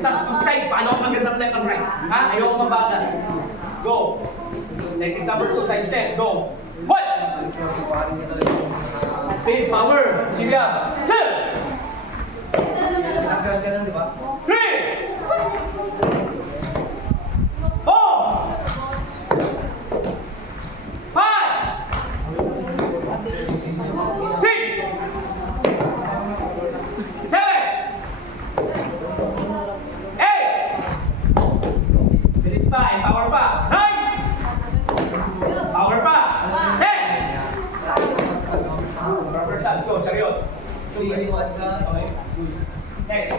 Tapos mag-side, paano ako mag-drop left and right? Ha? Ayoko mabagal. Go. Technique number 2, side step. Go. 1. Speed, power. Silya. 2. 3. 4. 5. 6. 7. 8. Bilis pa, empower pa. 9. Power pa. 10. Proper shots, go, chariot. Okay. Next.